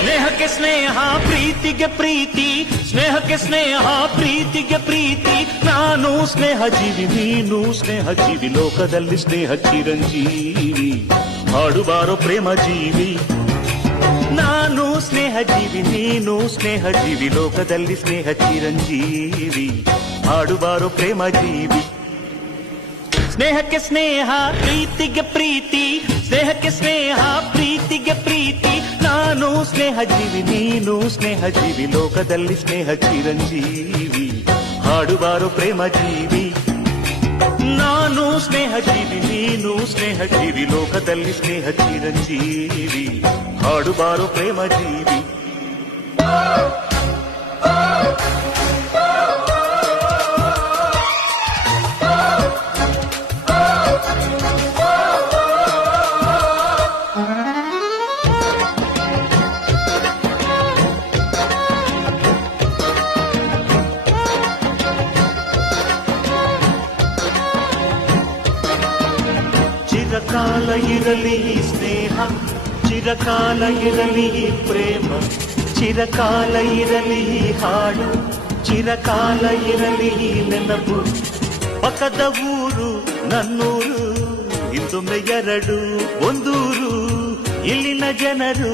ಸ್ನೇಹಕ್ಕೆ ಸ್ನೇಹ ಪ್ರೀತಿಗೆ ಪ್ರೀತಿ ಸ್ನೇಹಕ್ಕೆ ಸ್ನೇಹ ಪ್ರೀತಿಗೆ ಪ್ರೀತಿ ನಾನು ಸ್ನೇಹ ಜೀವಿ ನೀನು ಸ್ನೇಹ ಜೀವಿ ಲೋಕದಲ್ಲಿ ಸ್ನೇಹ ಚಿರಂಜೀವಿ ಹಾಡುಬಾರೋ ಪ್ರೇಮ ಜೀವಿ ನಾನು ಸ್ನೇಹ ಜೀವಿ ನೀನು ಸ್ನೇಹ ಜೀವಿ ಲೋಕದಲ್ಲಿ ಸ್ನೇಹ ಚಿರಂಜೀವಿ ಹಾಡುಬಾರೋ ಪ್ರೇಮ ಜೀವಿ ಸ್ನೇಹಕ್ಕೆ ಸ್ನೇಹ ಪ್ರೀತಿಗೆ ಪ್ರೀತಿ ಸ್ನೇಹಕ್ಕೆ ಸ್ನೇಹ ಪ್ರೀತಿಗೆ ಪ್ರೀತಿ ನಾನು ಸ್ನೇಹ ಜೀವಿ ನೀನು ಸ್ನೇಹ ಜೀವಿ ಲೋಕದಲ್ಲಿ ಸ್ನೇಹ ಚಿರಂಜೀವಿ ಹಾಡುವಾರು ಪ್ರೇಮ ಜೀವಿ ನಾನು ಸ್ನೇಹ ಜೀವಿ ನೀನು ಸ್ನೇಹ ಜೀವಿ ಲೋಕದಲ್ಲಿ ಸ್ನೇಹ ಚಿರಂಜೀವಿ ಹಾಡುವಾರು ಪ್ರೇಮ ಜೀವಿ ಚಿರಕಾಲ ಇರಲಿ ಈ ಸ್ನೇಹ ಚಿರಕಾಲ ಇರಲಿ ಈ ಪ್ರೇಮ ಚಿರಕಾಲ ಇರಲಿ ಈ ಹಾಡು ಚಿರಕಾಲ ಇರಲಿ ಈ ನೆನಪು ಪಕ್ಕದ ಊರು ನನ್ನೂರು ಹಿಂದೊಮ್ಮೆ ಎರಡು ಒಂದೂರು ಇಲ್ಲಿನ ಜನರು